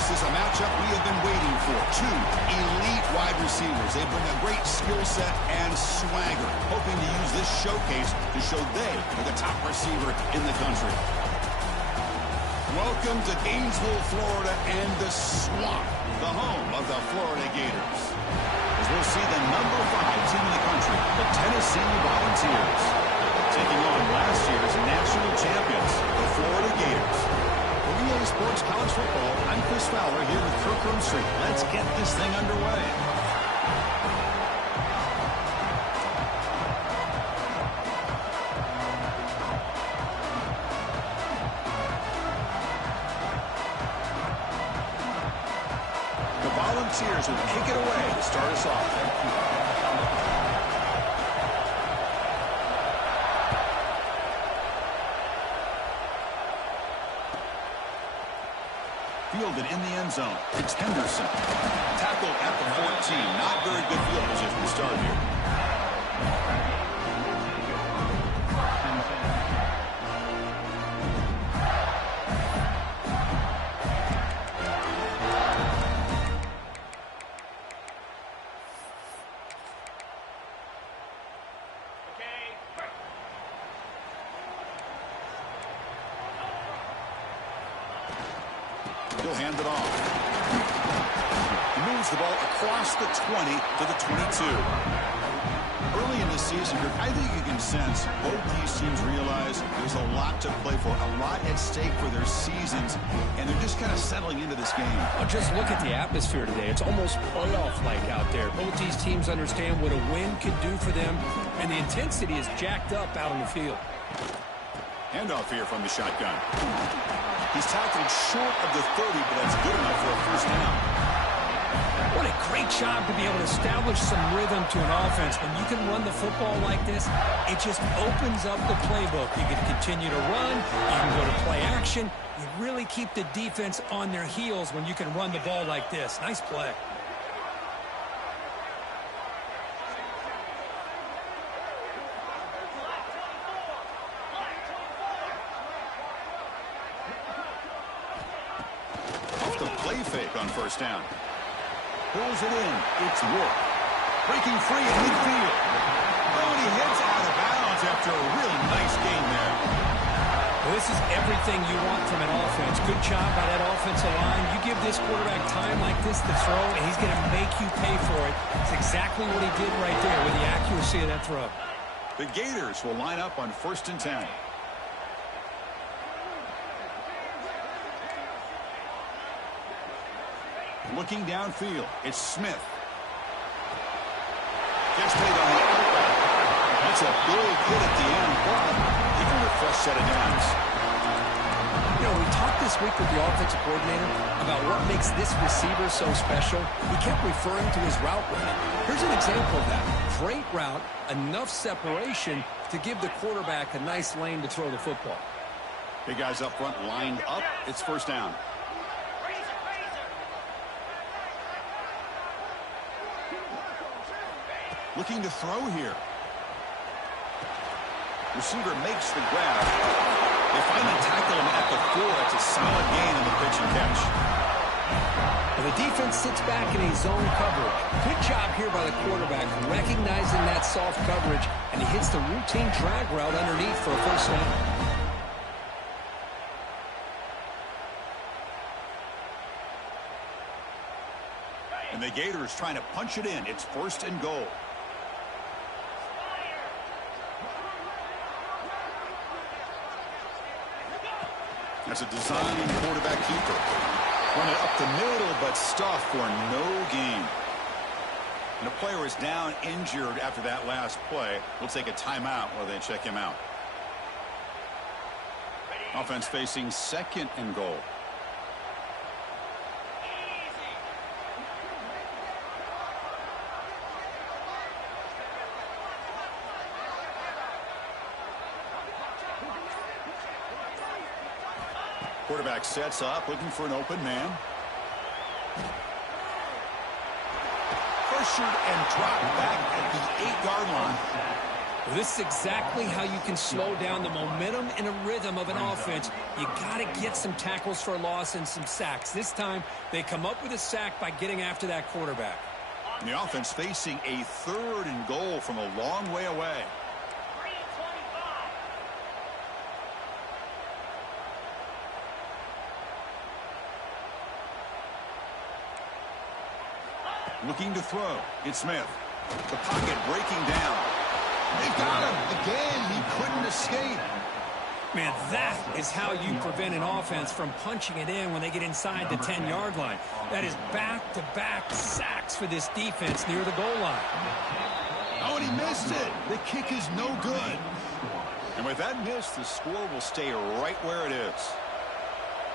This is a matchup we have been waiting for. Two elite wide receivers. They bring a great skill set and swagger, hoping to use this showcase to show they are the top receiver in the country. Welcome to Gainesville, Florida, and the Swamp, the home of the Florida Gators. As we'll see the number 5 team in the country, the Tennessee Volunteers, taking on last year's national champions, the Florida Gators. For EA Sports College Football, I'm Chris Fowler here with Kirk Herbstreit. Let's get this thing underway. The Volunteers will kick it away to start us off. Fielded in the end zone. It's Henderson. Tackled at the 14. Not very good field position to start here. He'll hand it off. He moves the ball across the 20 to the 22. Early in the season, I think you can sense both these teams realize there's a lot to play for, a lot at stake for their seasons, and they're just kind of settling into this game. Well, just look at the atmosphere today. It's almost playoff-like out there. Both these teams understand what a win could do for them, and the intensity is jacked up out on the field. Handoff here from the shotgun. He's tackled short of the 30, but that's good enough for a first down. What a great job to be able to establish some rhythm to an offense. When you can run the football like this, it just opens up the playbook. You can continue to run. You can go to play action. You really keep the defense on their heels when you can run the ball like this. Nice play. Fake on first down. Pulls it in. It's Work. Breaking free in midfield. Oh, and he hits out of bounds after a really nice game there. Well, this is everything you want from an offense. Good job by that offensive line. You give this quarterback time like this to throw, and he's going to make you pay for it. It's exactly what he did right there with the accuracy of that throw. The Gators will line up on 1st and 10. Looking downfield, it's Smith. Gets paid on the outback. That's a big hit at the end, but even with fresh set of downs. You know, we talked this week with the offensive coordinator about what makes this receiver so special. He kept referring to his route running. Here's an example of that. Great route, enough separation to give the quarterback a nice lane to throw the football. Big guys up front lined up. It's first down. Looking to throw here. Receiver makes the grab. They finally tackle him at the 4. It's a solid gain in the pitch and catch. Well, the defense sits back in a zone coverage. Good job here by the quarterback, recognizing that soft coverage, and he hits the routine drag route underneath for a first down. And the Gators trying to punch it in. It's 1st and goal. That's a design quarterback keeper. Run it up the middle, but stuffed for no gain. And the player is down injured after that last play. We'll take a timeout while they check him out. Offense facing 2nd and goal. Quarterback sets up, looking for an open man. Pressured and dropped back at the 8-yard line. Well, this is exactly how you can slow down the momentum and a rhythm of an offense. You got to get some tackles for a loss and some sacks. This time, they come up with a sack by getting after that quarterback. The offense facing a 3rd and goal from a long way away. Looking to throw. It's Smith. The pocket breaking down. They got him. Again, he couldn't escape. Man, that is how you prevent an offense from punching it in when they get inside the 10-yard line. That is back-to-back sacks for this defense near the goal line. Oh, and he missed it. The kick is no good. And with that miss, the score will stay right where it is.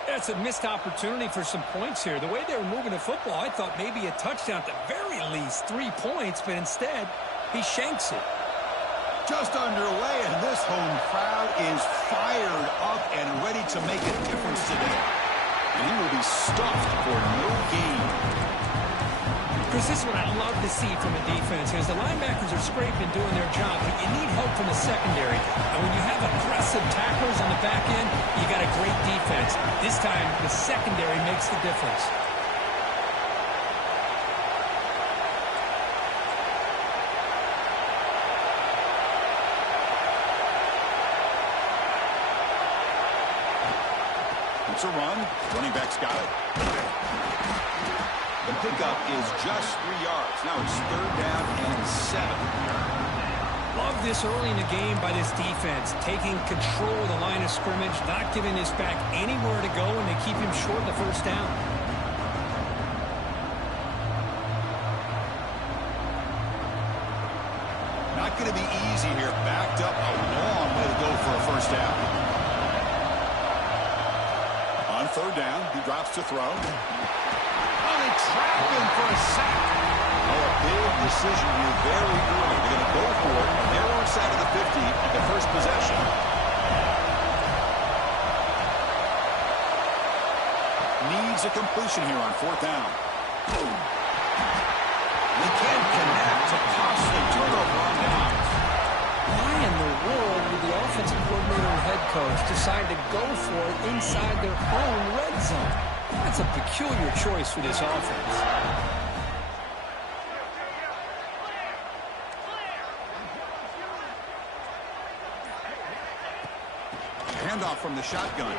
That's a missed opportunity for some points here. The way they were moving the football, I thought maybe a touchdown at the very least, 3 points, but instead, he shanks it. Just underway, and this home crowd is fired up and ready to make a difference today. And he will be stuffed for no gain. Chris, this is what I love to see from a defense. As the linebackers are scraping, doing their job, but you need help from the secondary. And when you have aggressive tacklers on the back end, you got a great defense. This time, the secondary makes the difference. It's a run. Running back's got it. The pickup is just 3 yards. Now it's 3rd down and 7. Love this early in the game by this defense, taking control of the line of scrimmage, not giving this back anywhere to go, and they keep him short of the 1st down. Not going to be easy here. Backed up a long way to go for a 1st down. On 3rd down, he drops to throw. Oh, they trap him for a sack. Oh, a big decision here very early. They're going to go for it on their own side of the 50 on the 1st possession. Needs a completion here on 4th down. They can't connect to costly turnover on downs. Why in the world would the offensive coordinator and head coach decide to go for it inside their own red zone? That's a peculiar choice for this offense. Handoff from the shotgun.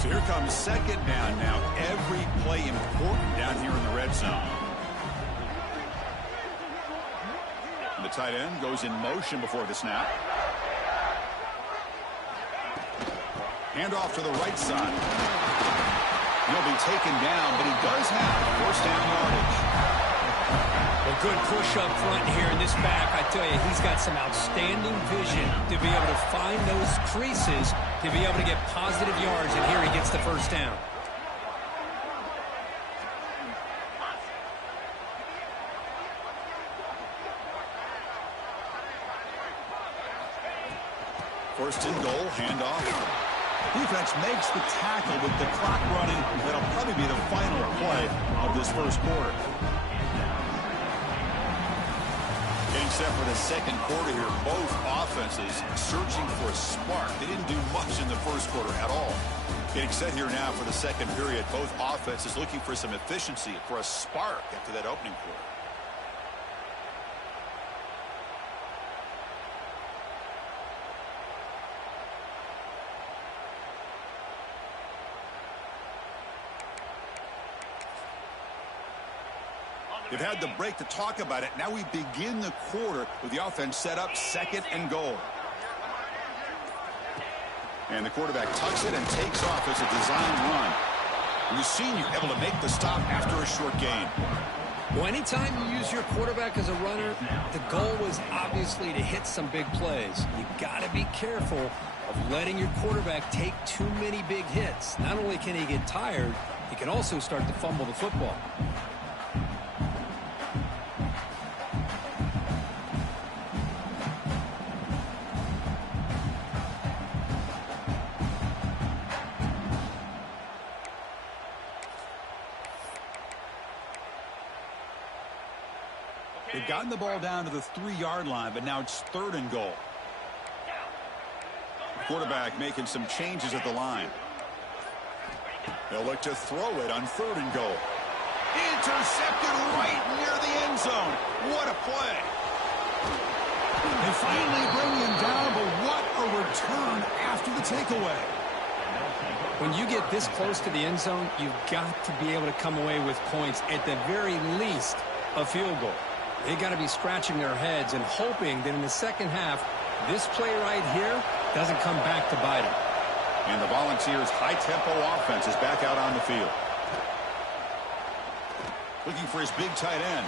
So here comes 2nd down now. Every play important down here in the red zone. And the tight end goes in motion before the snap. Handoff to the right side. He'll be taken down, but he does have 1st down yardage. A good push up front here in this back. I tell you, he's got some outstanding vision to be able to find those creases, to be able to get positive yards, and here he gets the 1st down. First and goal, handoff. Defense makes the tackle with the clock running. That'll probably be the final play of this 1st quarter. Getting set for the 2nd quarter here. Both offenses searching for a spark. They didn't do much in the 1st quarter at all. Getting set here now for the 2nd period. Both offenses looking for some efficiency, for a spark after that opening quarter. They've had the break to talk about it. Now we begin the quarter with the offense set up 2nd and goal. And the quarterback tucks it and takes off as a design run. We've seen you able to make the stop after a short gain. Well, anytime you use your quarterback as a runner, the goal was obviously to hit some big plays. You got to be careful of letting your quarterback take too many big hits. Not only can he get tired, he can also start to fumble the football. They've gotten the ball down to the 3-yard line, but now it's 3rd and goal. Quarterback making some changes at the line. They'll look to throw it on 3rd and goal. Intercepted right near the end zone. What a play. They finally bring him down, but what a return after the takeaway. When you get this close to the end zone, you've got to be able to come away with points, at the very least a field goal. They got to be scratching their heads and hoping that in the second half, this play right here doesn't come back to bite them. And the Volunteers' high-tempo offense is back out on the field. Looking for his big tight end.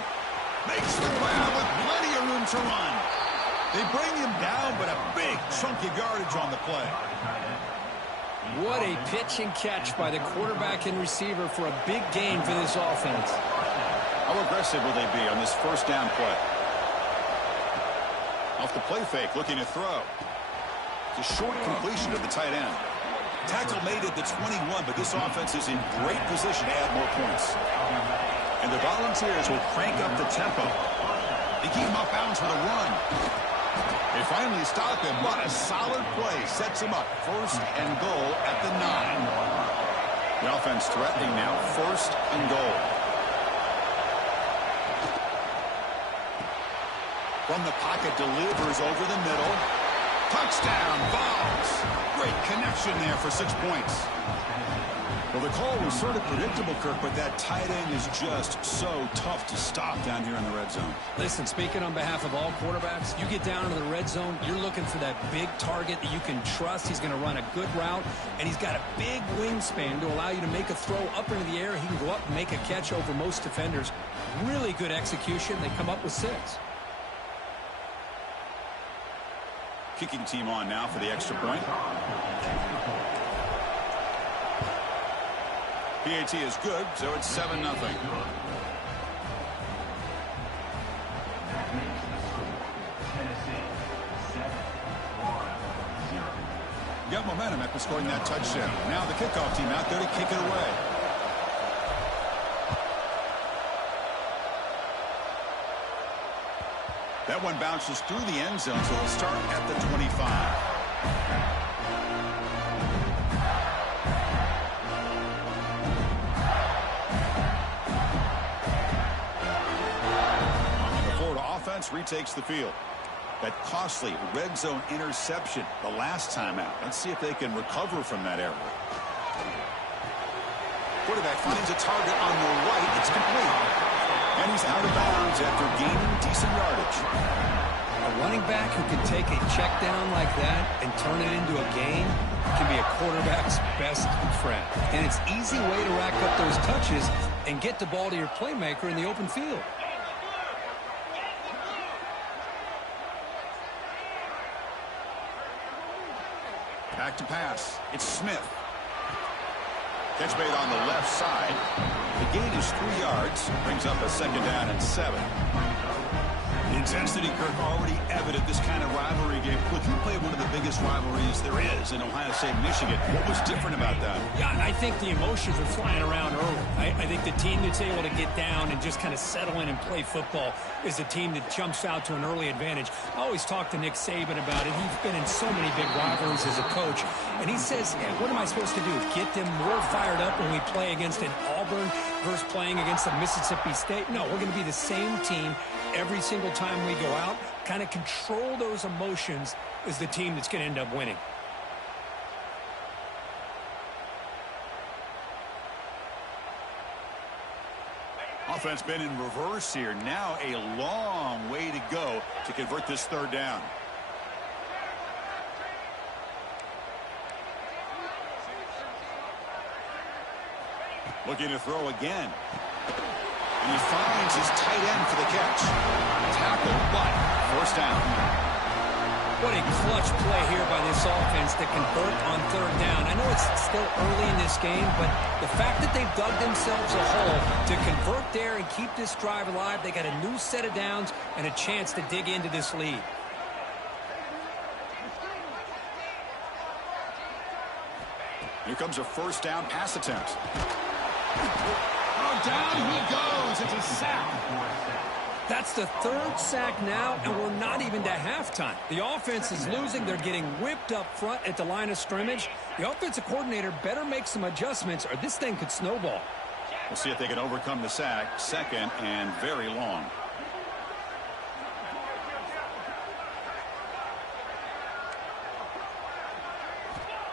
Makes the grab with plenty of room to run. They bring him down, but a big chunk of yardage on the play. What a pitch and catch by the quarterback and receiver for a big gain for this offense. How aggressive will they be on this first down play? Off the play fake, looking to throw. It's a short completion of the tight end. Tackle made at the 21, but this offense is in great position to add more points. And the Volunteers will crank up the tempo. They keep him up bounds for the run. They finally stop him, but a solid play sets him up. 1st and goal at the 9. The offense threatening now, 1st and goal. From the pocket, delivers over the middle. Touchdown, Vols. Great connection there for 6 points. Well, the call was sort of predictable, Kirk, but that tight end is just so tough to stop down here in the red zone. Listen, speaking on behalf of all quarterbacks, you get down into the red zone, you're looking for that big target that you can trust. He's going to run a good route, and he's got a big wingspan to allow you to make a throw up into the air. He can go up and make a catch over most defenders. Really good execution. They come up with 6. Kicking team on now for the extra point. PAT is good, so it's 7-0. Got momentum after scoring that touchdown. Now the kickoff team out there to kick it away. That one bounces through the end zone, so it'll start at the 25. Retakes the field. That costly red zone interception the last time out. Let's see if they can recover from that error. Quarterback finds a target on the right. It's complete. And he's out of bounds after gaining decent yardage. A running back who can take a check down like that and turn it into a gain can be a quarterback's best friend. And it's an easy way to rack up those touches and get the ball to your playmaker in the open field. Back to pass. It's Smith. Catch made on the left side. The gain is 3 yards. Brings up a 2nd down and 7. The intensity, Kirk, already evident this kind of rivalry game. Look, you played one of the biggest rivalries there is in Ohio State, Michigan. What was different about that? Yeah, I think the emotions were flying around early. I think the team that's able to get down and just kind of settle in and play football is a team that jumps out to an early advantage. I always talk to Nick Saban about it. He's been in so many big rivalries as a coach. And he says, yeah, what am I supposed to do? Get them more fired up when we play against an Auburn versus playing against a Mississippi State? No, we're going to be the same team every single time we go out. Kind of control those emotions is the team that's going to end up winning. Offense been in reverse here. Now a long way to go to convert this 3rd down. Looking to throw again. And he finds his tight end for the catch. Tackle, but 1st down. What a clutch play here by this offense to convert on 3rd down. I know it's still early in this game, but the fact that they've dug themselves a hole to convert there and keep this drive alive, they got a new set of downs and a chance to dig into this lead. Here comes a 1st down pass attempt. Oh, down he goes. It's a sack. That's the third sack now, and we're not even to halftime. The offense is losing. They're getting whipped up front at the line of scrimmage. The offensive coordinator better make some adjustments, or this thing could snowball. We'll see if they can overcome the sack. Second and very long.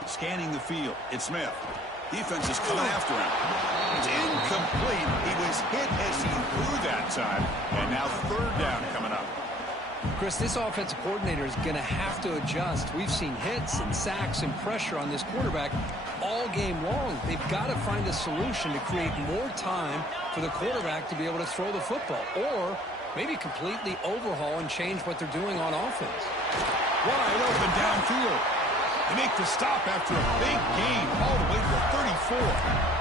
Scanning the field. It's Smith. Defense is coming after him. It's incomplete. He was hit as he threw that time. And now third down coming up. Chris, this offensive coordinator is going to have to adjust. We've seen hits and sacks and pressure on this quarterback all game long. They've got to find a solution to create more time for the quarterback to be able to throw the football, or maybe completely overhaul and change what they're doing on offense. Wide open downfield. They make the stop after a big gain all the way to the 34.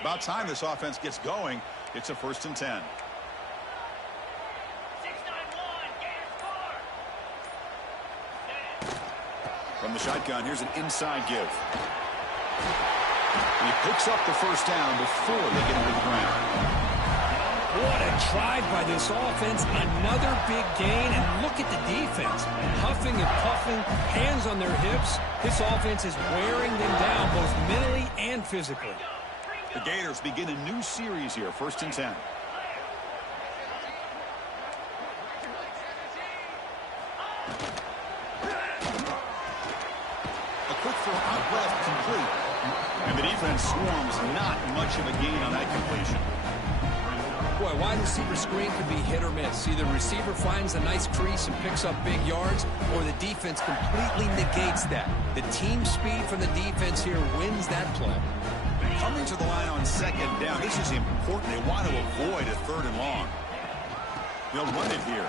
About time this offense gets going. It's a 1st and 10. 6-9-1, Gators From the shotgun, here's an inside give. And he picks up the first down before they get into the ground. What a drive by this offense. Another big gain, and look at the defense. Huffing and puffing, hands on their hips. This offense is wearing them down both mentally and physically. The Gators begin a new series here, 1st and 10. A quick throw out left, complete. And the defense swarms, not much of a gain on that completion. Boy, wide receiver screen could be hit or miss. Either receiver finds a nice crease and picks up big yards, or the defense completely negates that. The team speed from the defense here wins that play. Coming to the line on 2nd down, this is important. They want to avoid a 3rd and long. They'll run it here.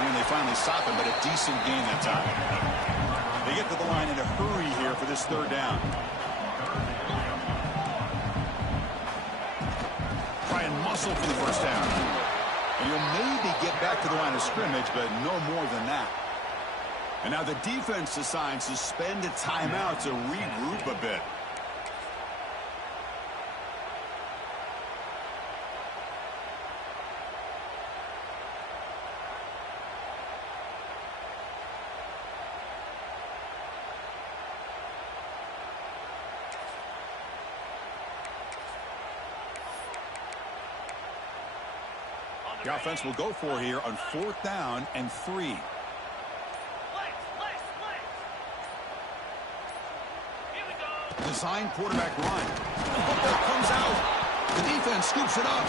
And they finally stop him, but a decent gain that time. They get to the line in a hurry here for this 3rd down. Try and muscle for the first down. And you'll maybe get back to the line of scrimmage, but no more than that. And now the defense decides to spend a timeout to regroup a bit. The offense will go for here on 4th down and 3. Design quarterback run. The football comes out. The defense scoops it up.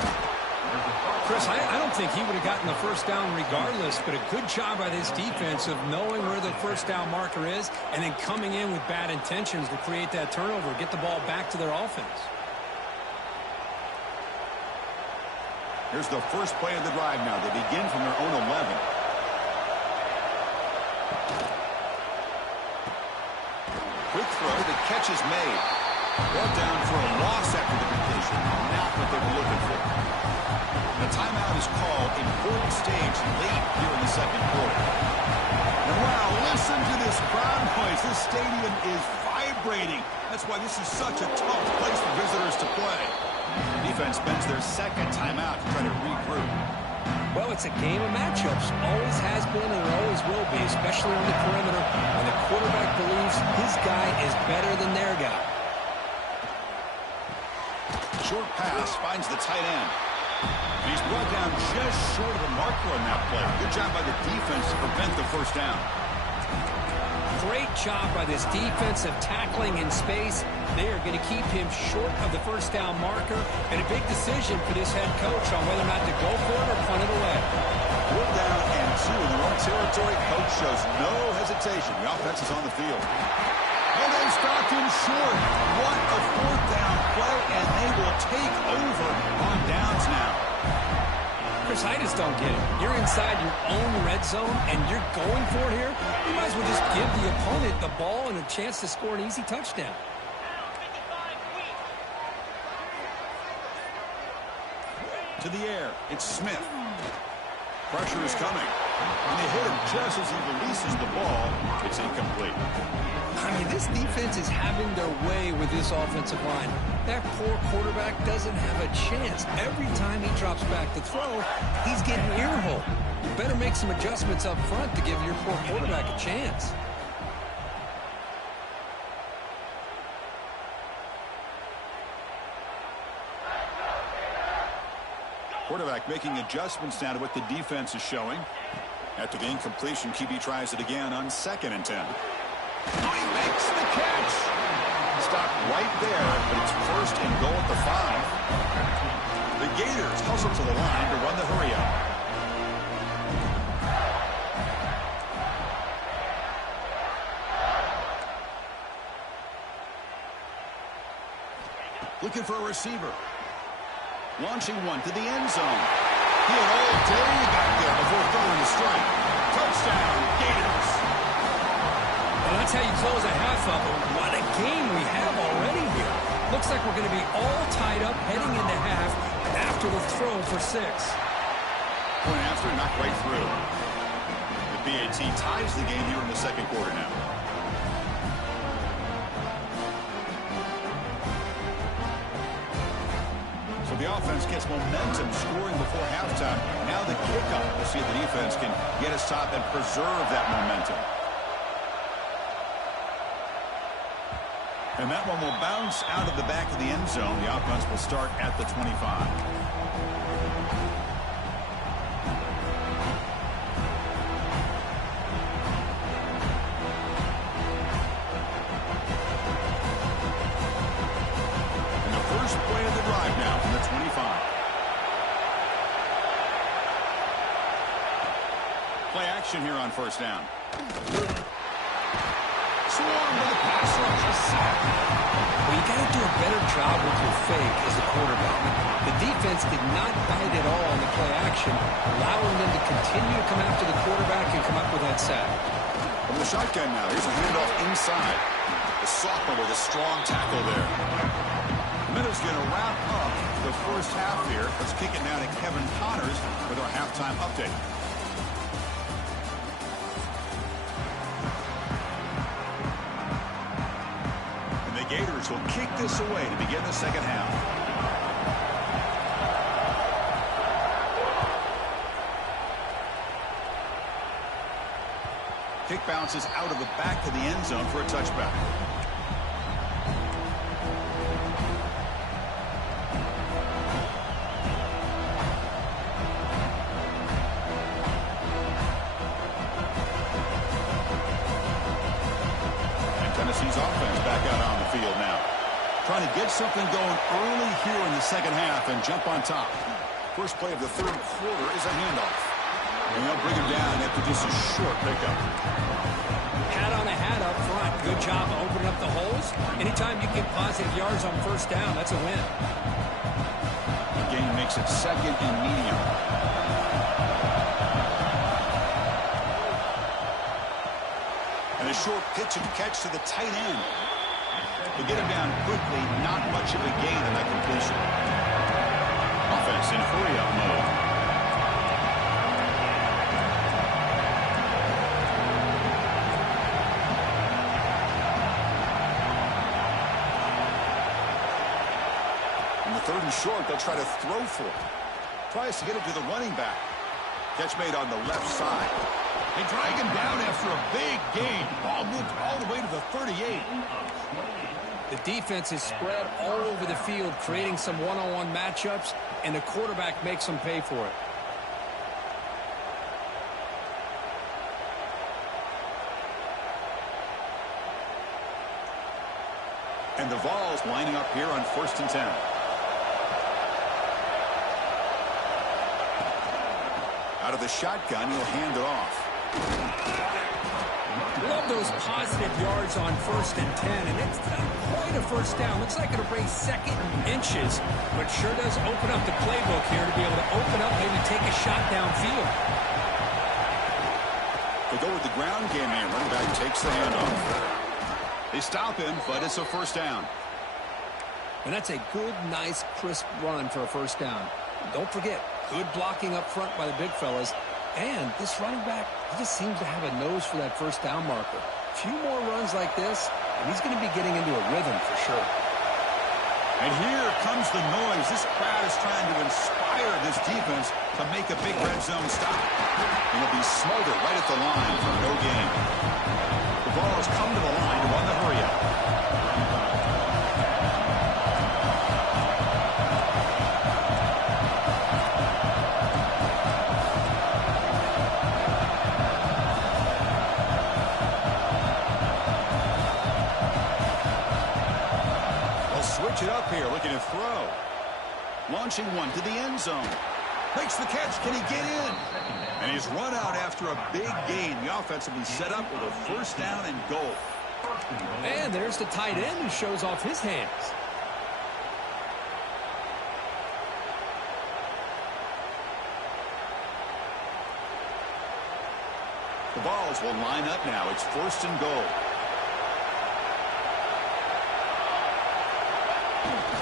Chris, I don't think he would have gotten the first down regardless, but a good job by this defense of knowing where the first down marker is and then coming in with bad intentions to create that turnover, get the ball back to their offense. Here's the first play of the drive now. They begin from their own 11. Quick throw. The catch is made. Brought down for a loss after the completion. Not what they were looking for. The timeout is called. Important stage late here in the 2nd quarter. And wow, listen to this crowd noise. This stadium is vibrating. That's why this is such a tough place for visitors to play. Defense spends their 2nd timeout to try to regroup. Well, it's a game of matchups. Always has been and it always will be, especially on the perimeter when the quarterback believes his guy is better than their guy. Short pass finds the tight end. And he's brought down just short of the marker on that play. Good job by the defense to prevent the first down. Great job by this defensive tackling in space. They are going to keep him short of the first down marker, and a big decision for this head coach on whether or not to go for it or punt it away. 4th down and 2 in their own territory. Coach shows no hesitation. The offense is on the field. And they stopped him short. What a 4th down play, and they will take over on downs now. Chris, Bruce, I just don't get it. You're inside your own red zone, and you're going for it here? You might as well just give the opponent the ball and a chance to score an easy touchdown. To the air, it's Smith. Pressure is coming. And they hit him just as he releases the ball. It's incomplete. I mean, this defense is having their way with this offensive line. That poor quarterback doesn't have a chance. Every time he drops back to throw, he's getting ear-hole. You better make some adjustments up front to give your poor quarterback a chance. Quarterback making adjustments now to what the defense is showing. After the incompletion, QB tries it again on 2nd and 10. Oh, he makes the catch. Stopped right there, but it's 1st and goal at the 5. The Gators hustle to the line to run the hurry up. Looking for a receiver. Launching one to the end zone. He had all day back there before throwing the strike. Touchdown, Gators. Well, that's how you close a half of it. What a game we have already here. Looks like we're going to be all tied up heading into half after the throw for 6. Point after, knocked right through. The BAT ties the game here in the 2nd quarter now. The offense gets momentum scoring before halftime. Now the kickoff. We'll see if the defense can get a stop and preserve that momentum. And that one will bounce out of the back of the end zone. The offense will start at the 25. Here on 1st down. Swarm with a pass rush, a sack. Well, you got to do a better job with your fake as a quarterback. The defense did not bite at all on the play action, allowing them to continue to come after the quarterback and come up with that sack. From the shotgun now, here's a handoff inside. The sophomore with a strong tackle there. The Minnows going to wrap up the 1st half here. Let's kick it now to Kevin Connors with our halftime update. Gators will kick this away to begin the 2nd half. Kick bounces out of the back of the end zone for a touchback. Tennessee's offense back out on the field now. Trying to get something going early here in the 2nd half and jump on top. First play of the 3rd quarter is a handoff. And they'll bring him down after just a short pickup. Hat on a hat up front. Good job opening up the holes. Anytime you get positive yards on 1st down, that's a win. The game makes it 2nd and medium. And a short pitch and catch to the tight end. To get him down quickly, not much of a gain in that completion. Offense in hurry-up mode. On the 3rd and short, they'll try to throw for it. Tries to get it to the running back. Catch made on the left side. They drag him down after a big gain. Ball moved all the way to the 38. The defense is spread all over the field, creating some one-on-one matchups, and the quarterback makes them pay for it. And the Vols lining up here on 1st and 10. Out of the shotgun, he'll hand it off. Love those positive yards on 1st and 10, and it's not quite a first down. Looks like it'll bring second and inches, but sure does open up the playbook here to be able to open up, maybe take a shot downfield. They go with the ground game here. Running back takes the handoff. They stop him, but it's a first down. And that's a good, nice, crisp run for a first down. Don't forget, good blocking up front by the big fellas. And this running back, he just seems to have a nose for that first down marker. A few more runs like this, and he's going to be getting into a rhythm for sure. And here comes the noise. This crowd is trying to inspire this defense to make a big red zone stop. And it'll be smothered right at the line for no gain. The ball has come to the line to run the hurry-up. Switch it up here, looking to throw. Launching one to the end zone. Makes the catch. Can he get in? And he's run out after a big gain. The offense will be set up with a first down and goal. And there's the tight end who shows off his hands. The balls will line up now. It's 1st and goal.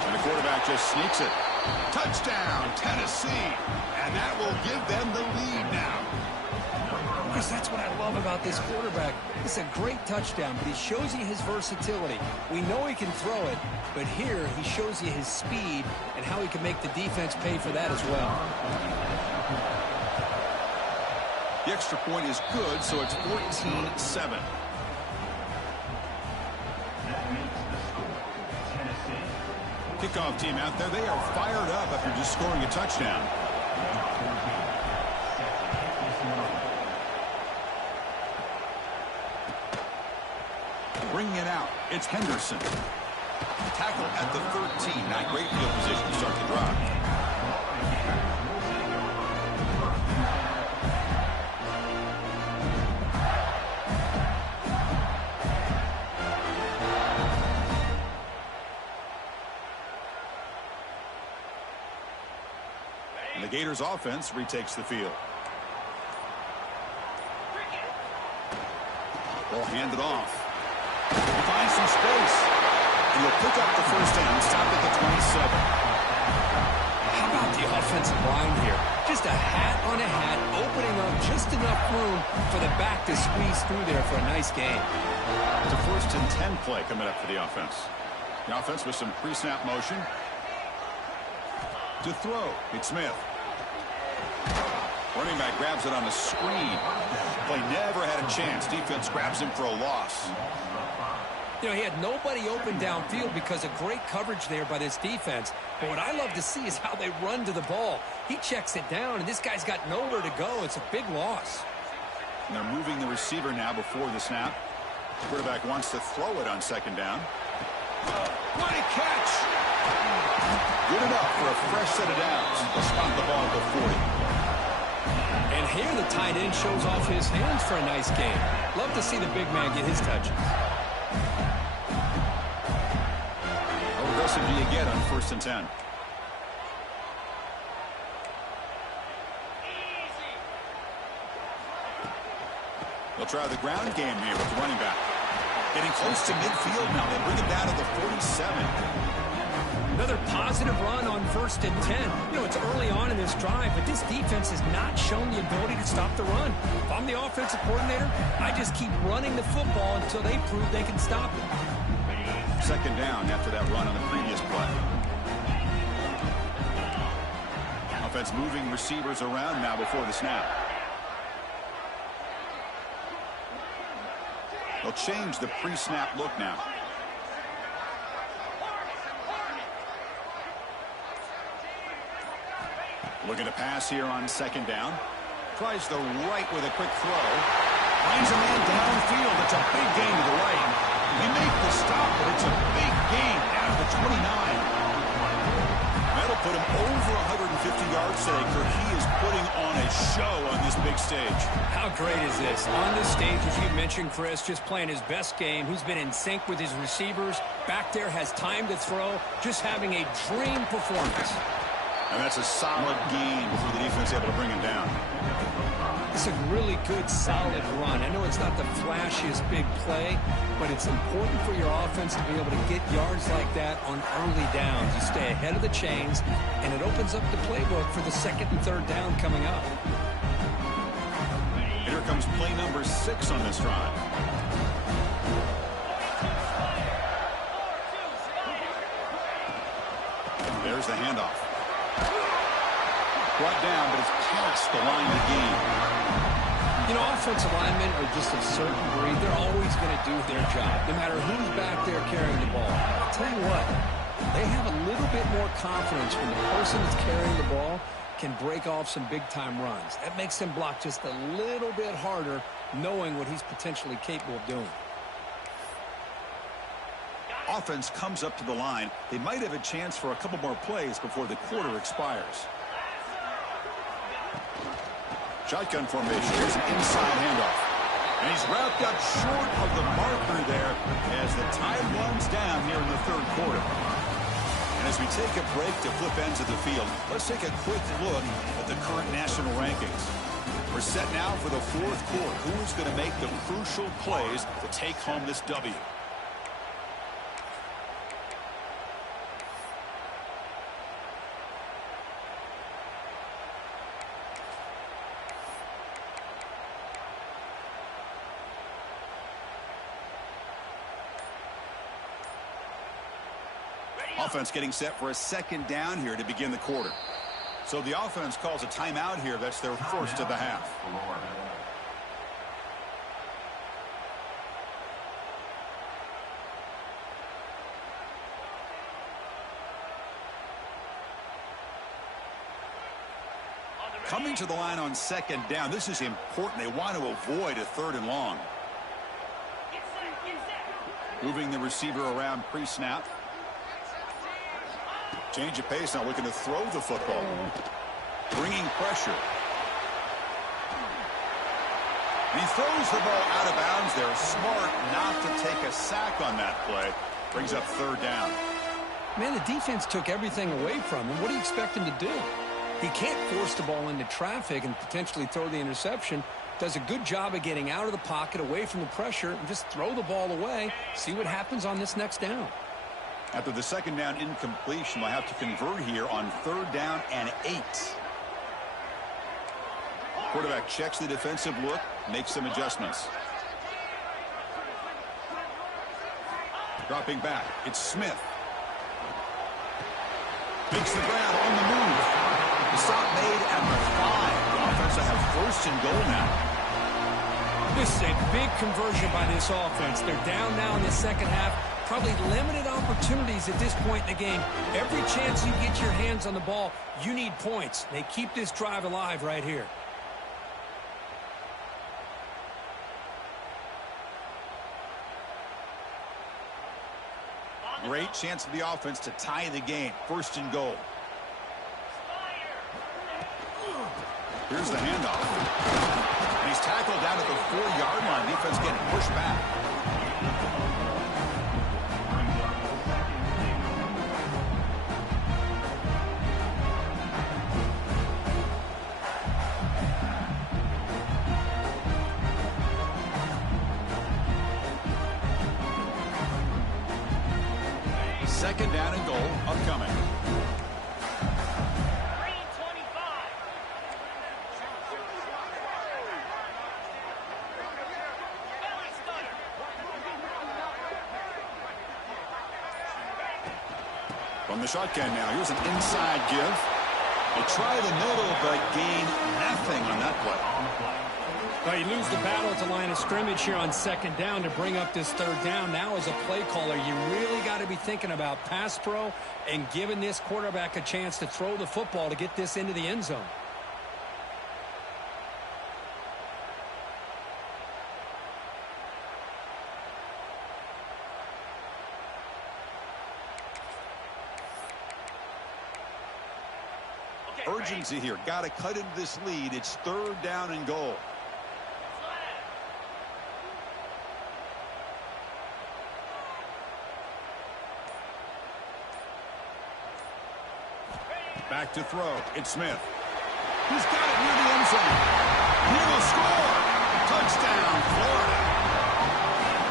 And the quarterback just sneaks it. Touchdown, Tennessee. And that will give them the lead now. Because that's what I love about this quarterback. It's a great touchdown, but he shows you his versatility. We know he can throw it, but here he shows you his speed and how he can make the defense pay for that as well. The extra point is good, so it's 14-7. Kickoff team out there, they are fired up after just scoring a touchdown. Bringing it out, it's Henderson. Tackle at the 13, not great field position to start the drive. The Gators offense retakes the field. They'll hand it off. He finds some space. And he'll pick up the first down. Stop at the 27. How about the offensive line here? Just a hat on a hat, opening up just enough room for the back to squeeze through there for a nice game. It's a 1st and 10 play coming up for the offense. The offense with some pre-snap motion. To throw, it's Smith. Running back grabs it on the screen. Play never had a chance. Defense grabs him for a loss. You know, he had nobody open downfield because of great coverage there by this defense. But what I love to see is how they run to the ball. He checks it down, and this guy's got nowhere to go. It's a big loss. And they're moving the receiver now before the snap. The quarterback wants to throw it on 2nd down. What a catch! Good enough for a fresh set of downs. They'll spot the ball at the 40. And here the tight end shows off his hands for a nice game. Love to see the big man get his touches. How aggressive do you get on 1st and 10? They'll try the ground game here with the running back. Getting close to midfield now. They bring it down to the 47. Another positive run on 1st and 10. You know, it's early on in this drive, but this defense has not shown the ability to stop the run. If I'm the offensive coordinator, I just keep running the football until they prove they can stop it. 2nd down after that run on the previous play. Offense moving receivers around now before the snap. They'll change the pre-snap look now. Looking to pass here on 2nd down. Tries the right with a quick throw. Finds a man downfield. It's a big gain to the right. He made the stop, but it's a big gain down to the 29. That'll put him over 150 yards today. He is putting on a show on this big stage. How great is this? On this stage, as you mentioned, Chris, just playing his best game. He's been in sync with his receivers. Back there, has time to throw. Just having a dream performance. And that's a solid game for the defense able to bring him down. It's a really good, solid run. I know it's not the flashiest big play, but it's important for your offense to be able to get yards like that on early downs. You stay ahead of the chains, and it opens up the playbook for the second and third down coming up. Here comes play number 6 on this drive. There's the handoff. Brought down, but it's past the line of the game. You know, offensive linemen are just a certain breed. They're always going to do their job, no matter who's back there carrying the ball. I'll tell you what, they have a little bit more confidence when the person that's carrying the ball can break off some big-time runs. That makes them block just a little bit harder, knowing what he's potentially capable of doing. Offense comes up to the line. They might have a chance for a couple more plays before the quarter expires. Shotgun formation. Here's an inside handoff. And he's wrapped up short of the marker there as the time runs down here in the third quarter. And as we take a break to flip ends of the field, let's take a quick look at the current national rankings. We're set now for the fourth quarter. Who is going to make the crucial plays to take home this W? Offense getting set for a second down here to begin the quarter. So the offense calls a timeout here. That's their first of the half. Coming to the line on second down. This is important. They want to avoid a third and long. Moving the receiver around pre-snap. Change of pace now, looking to throw the football. Bringing pressure. And he throws the ball out of bounds there. Smart not to take a sack on that play. Brings up third down. Man, the defense took everything away from him. What do you expect him to do? He can't force the ball into traffic and potentially throw the interception. Does a good job of getting out of the pocket, away from the pressure, and just throw the ball away. See what happens on this next down. After the second down incompletion, we'll have to convert here on third down and 8. Quarterback checks the defensive look, makes some adjustments. Dropping back, it's Smith. Makes the grab on the move. The stop made at the 5. The offense will have first and goal now. This is a big conversion by this offense. They're down now in the second half. Probably limited opportunities at this point in the game. Every chance you get your hands on the ball, you need points. They keep this drive alive right here. Great chance for the offense to tie the game. First and goal. Here's the handoff. And he's tackled down at the 4-yard line. Defense getting pushed back. Second down and goal upcoming. From the shotgun now. Here's an inside give. They try the middle, but gain nothing on that play. Well, you lose the battle at the line of scrimmage here on second down to bring up this third down. Now as a play caller, you really got to be thinking about pass pro and giving this quarterback a chance to throw the football to get this into the end zone. urgency here. Got to cut into this lead. It's 3rd down and goal. Back to throw. It's Smith. He's got it near the end zone. He will score. Touchdown, Florida.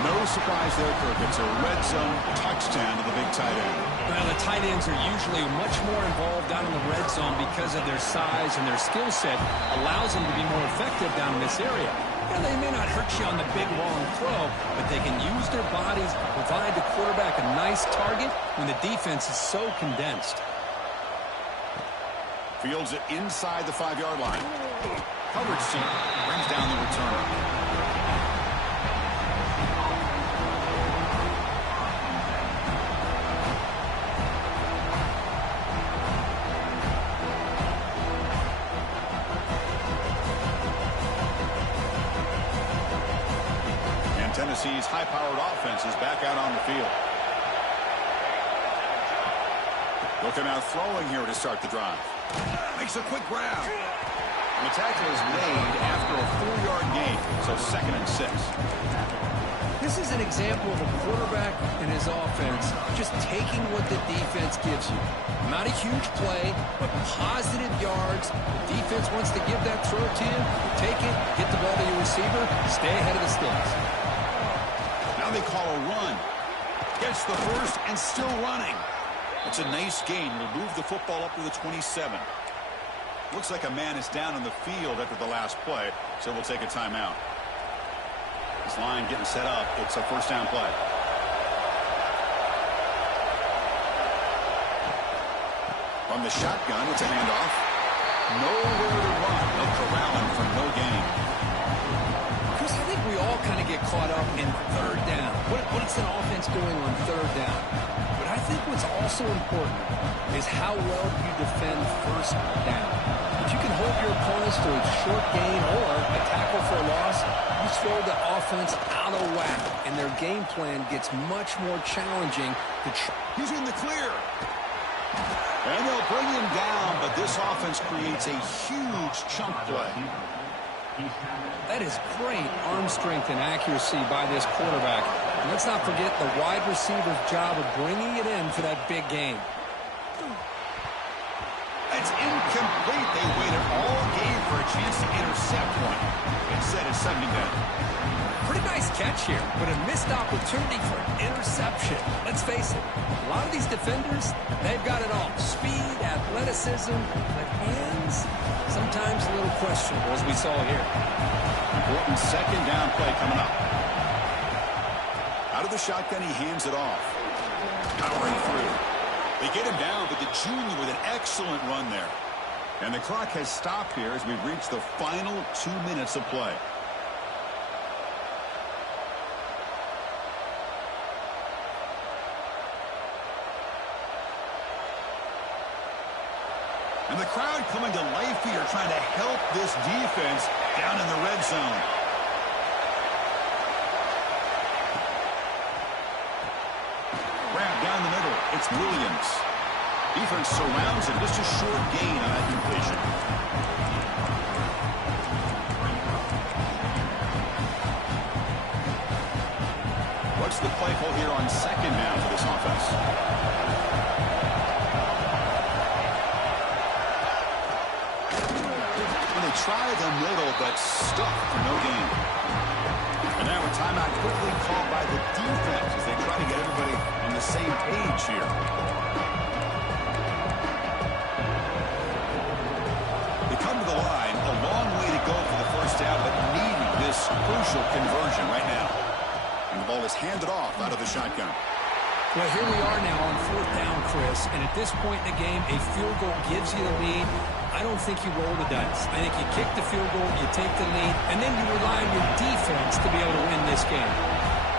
No surprise there, Kirk. It's a red zone touchdown to the big tight end. Well, the tight ends are usually much more involved down in the red zone because of their size and their skill set allows them to be more effective down in this area. Now, they may not hurt you on the big, long throw, but they can use their bodies to provide the quarterback a nice target when the defense is so condensed. Fields it inside the 5-yard line. Coverage team brings down the return. And Tennessee's high-powered offense is back out on the field. Looking out throwing here to start the drive. Makes a quick grab. And the tackle is made after a 4-yard gain, so 2nd and 6. This is an example of a quarterback and his offense just taking what the defense gives you. Not a huge play, but positive yards. The defense wants to give that throw to you. You take it, get the ball to your receiver, stay ahead of the sticks. Now they call a run. Gets the first and still running. It's a nice gain. Will move the football up to the 27. Looks like a man is down on the field after the last play, so we'll take a timeout. This line getting set up. It's a 1st down play. From the shotgun, it's a handoff. Nowhere to run. They'll corral him for no gain. Chris, I think we all kind of get caught up in 3rd down. What is an offense doing on 3rd down? But I think what's also important is how well you defend 1st down. If you can hold your opponents to a short gain or a tackle for a loss, you throw the offense out of whack, and their game plan gets much more challenging. He's in the clear. And they'll bring him down, but this offense creates a huge chunk play. That is great arm strength and accuracy by this quarterback. And let's not forget the wide receiver's job of bringing it in for that big game. It's incomplete. They waited all game for a chance to intercept one. Instead, it's 2nd and 10. Pretty nice catch here, but a missed opportunity for an interception. Let's face it, a lot of these defenders, they've got it all. Speed, athleticism, but hands, sometimes a little questionable, as we saw here. Important 2nd down play coming up. Out of the shotgun, he hands it off. Powering through. They get him down, but the junior with an excellent run there. And the clock has stopped here as we've reached the final 2 minutes of play. And the crowd coming to life here, trying to help this defense down in the red zone. Grab down the middle. It's Williams. Defense surrounds him. Just a short gain on that completion. What's the play call here on 2nd down for this offense? Try the middle, but stuck for no gain. And now a timeout quickly called by the defense as they try to get everybody on the same page here. They come to the line, a long way to go for the 1st down, but needing this crucial conversion right now. And the ball is handed off out of the shotgun. Well, here we are now on 4th down, Chris, and at this point in the game, a field goal gives you the lead. I don't think you roll the dice. I think you kick the field goal, you take the lead, and then you rely on your defense to be able to win this game.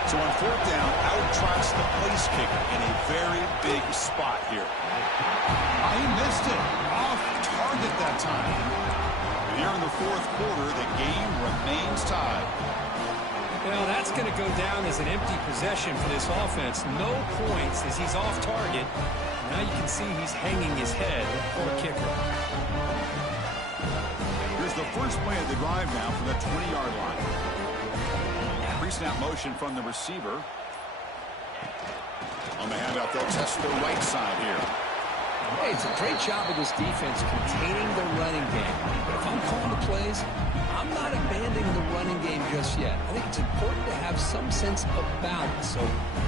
So on 4th down, out trots the place kicker in a very big spot here. He missed it. Off target that time. And here in the 4th quarter, the game remains tied. Well, that's going to go down as an empty possession for this offense. No points as he's off target. Now you can see he's hanging his head. Poor kicker. the first play of the drive now from the 20-yard line. Pre-snap motion from the receiver. On the handoff, they'll test the right side here. Hey, it's a great job of this defense containing the running game. But if I'm calling the plays, I'm not abandoning the running game just yet. I think it's important to have some sense of balance. So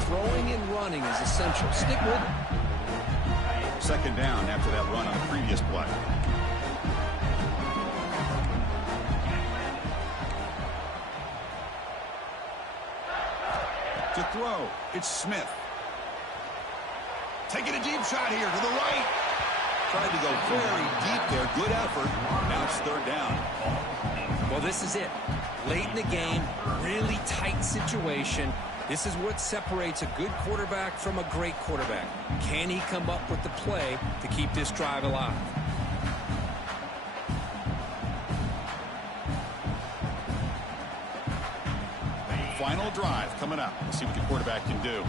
throwing and running is essential. Stick with it. Second down after that run on the previous play. To throw, it's Smith. Taking a deep shot here to the right. Tried to go very deep there. Good effort. Now it's third down. Well, this is it. Late in the game, really tight situation. This is what separates a good quarterback from a great quarterback. Can he come up with the play to keep this drive alive? Final drive coming up. Let's see what the quarterback can do.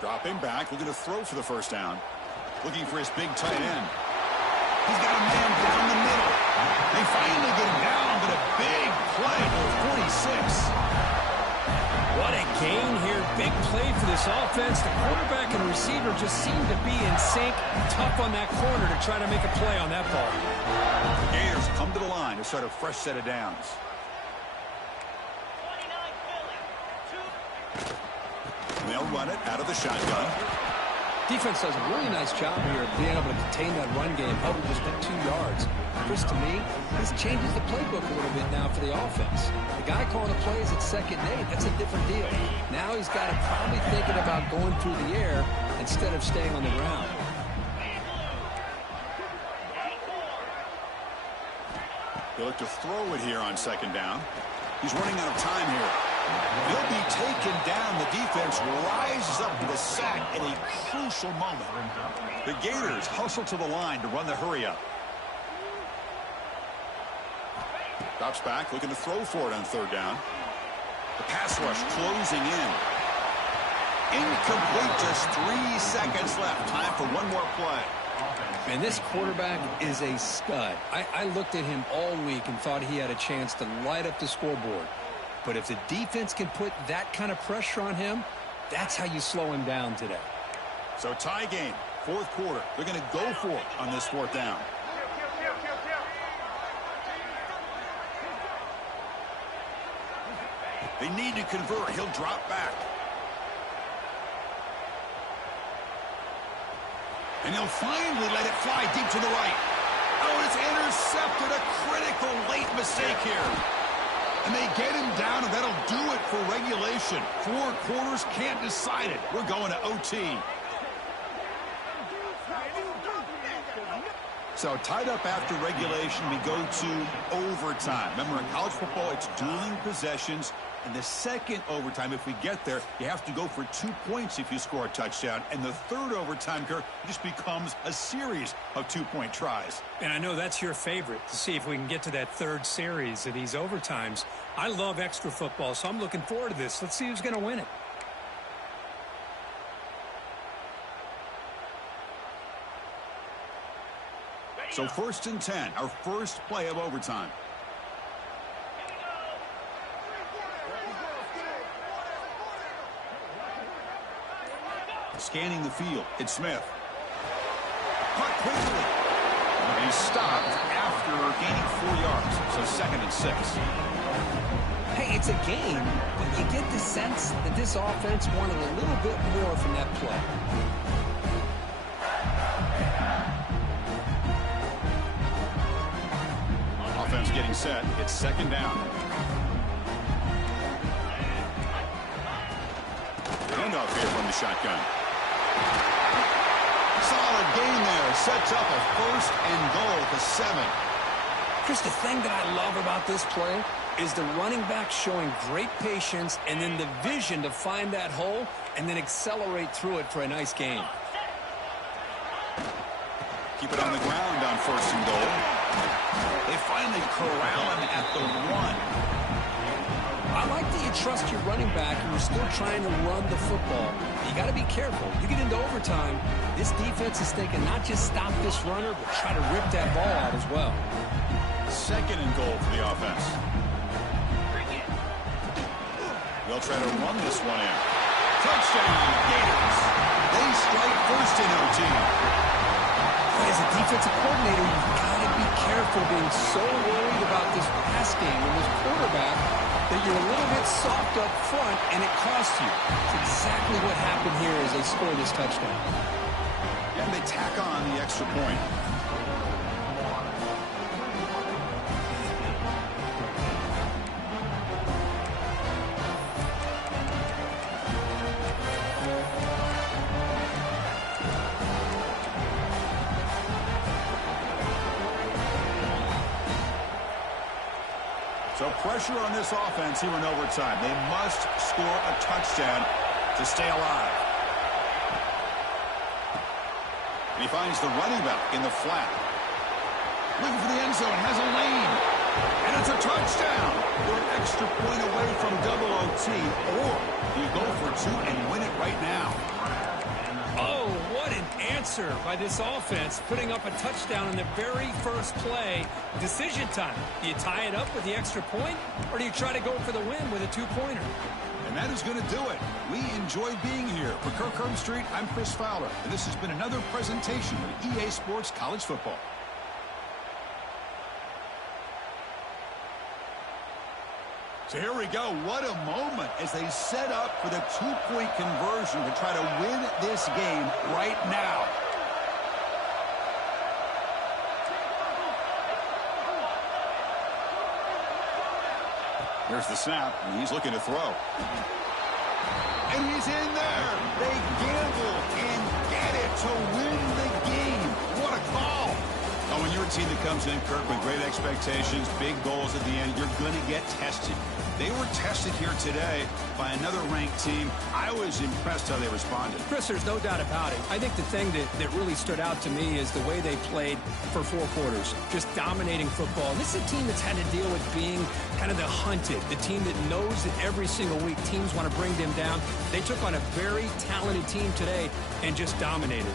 Dropping back, looking to throw for the first down. Looking for his big tight end. He's got a man down the middle. They finally get him down, but a big play for 46. What a gain here. Big play for this offense. The quarterback and receiver just seem to be in sync. Tough on that corner to try to make a play on that ball. The Gators come to the line to start a fresh set of downs. They'll run it out of the shotgun. Defense does a really nice job here of being able to contain that run game, held just at 2 yards. Chris, to me, this changes the playbook a little bit now for the offense. The guy calling the plays at 2nd and 8, that's a different deal. Now he's got to probably thinking about going through the air instead of staying on the ground. They look to throw it here on 2nd down. He's running out of time here. He'll be taken down. The defense rises up with a sack at a crucial moment. The Gators hustle to the line to run the hurry up. Drops back, looking to throw for it on 3rd down. The pass rush closing in. Incomplete, just 3 seconds left. Time for one more play. And this quarterback is a stud. I looked at him all week and thought he had a chance to light up the scoreboard. But if the defense can put that kind of pressure on him, that's how you slow him down today. So tie game, 4th quarter. They're going to go for it on this 4th down. They need to convert. He'll drop back. And he'll finally let it fly deep to the right. Oh, it's intercepted. A critical late mistake here. And they get him down, and that'll do it for regulation. 4 quarters, can't decide it. We're going to OT. So tied up after regulation, we go to overtime. Remember, in college football, it's dueling possessions. In the second overtime, if we get there, you have to go for 2 points if you score a touchdown. And the third overtime, Kirk, just becomes a series of 2-point tries. And I know that's your favorite, to see if we can get to that 3rd series of these overtimes. I love extra football, so I'm looking forward to this. Let's see who's going to win it. So 1st and 10, our first play of overtime. Scanning the field, it's Smith. Caught quickly. And he's stopped after gaining 4 yards. So 2nd and 6. Hey, it's a game, but you get the sense that this offense wanted a little bit more from that play. Offense getting set. It's 2nd down. Handoff here from the shotgun. Solid gain there. Sets up a 1st and goal to 7. Chris, the thing that I love about this play is the running back showing great patience and then the vision to find that hole and then accelerate through it for a nice gain. Keep it on the ground on 1st and goal. They finally corral him at the 1. I like that you trust your running back and you're still trying to run the football. You got to be careful. You get into overtime, this defense is thinking not just stop this runner, but try to rip that ball out as well. 2nd and goal for the offense. They'll try to run this one in. Touchdown, Gators. They strike first in OT. As a defensive coordinator, you've got to be careful being so worried about this pass game and this quarterback that you're a little bit soft up front and it costs you. It's exactly what happened here as they score this touchdown. And they tack on the extra point. So pressure on this offense here in overtime. They must score a touchdown to stay alive. And he finds the running back in the flat. Looking for the end zone, has a lane. And it's a touchdown. You're an extra point away from double OT, or you go for 2 and win it right now. Oh, what an answer by this offense, putting up a touchdown in the very first play. Decision time. Do you tie it up with the extra point, or do you try to go for the win with a 2-pointer? And that is going to do it. We enjoyed being here. For Kirk Herbstreit, I'm Chris Fowler, and this has been another presentation of EA Sports College Football. So here we go. What a moment as they set up for the 2-point conversion to try to win this game right now. Here's the snap, and he's looking to throw. And he's in there. They gamble and get it to win the game. What a call. Oh, when you're a team that comes in, Kirk, with great expectations, big goals at the end, you're going to get tested. They were tested here today by another ranked team. I was impressed how they responded. Chris, there's no doubt about it. I think the thing that really stood out to me is the way they played for 4 quarters, just dominating football. And this is a team that's had to deal with being kind of the hunted, the team that knows that every single week teams want to bring them down. They took on a very talented team today and just dominated.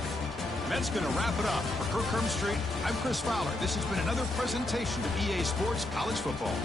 And that's going to wrap it up. For Kirk Herbstreit, I'm Chris Fowler. This has been another presentation of EA Sports College Football.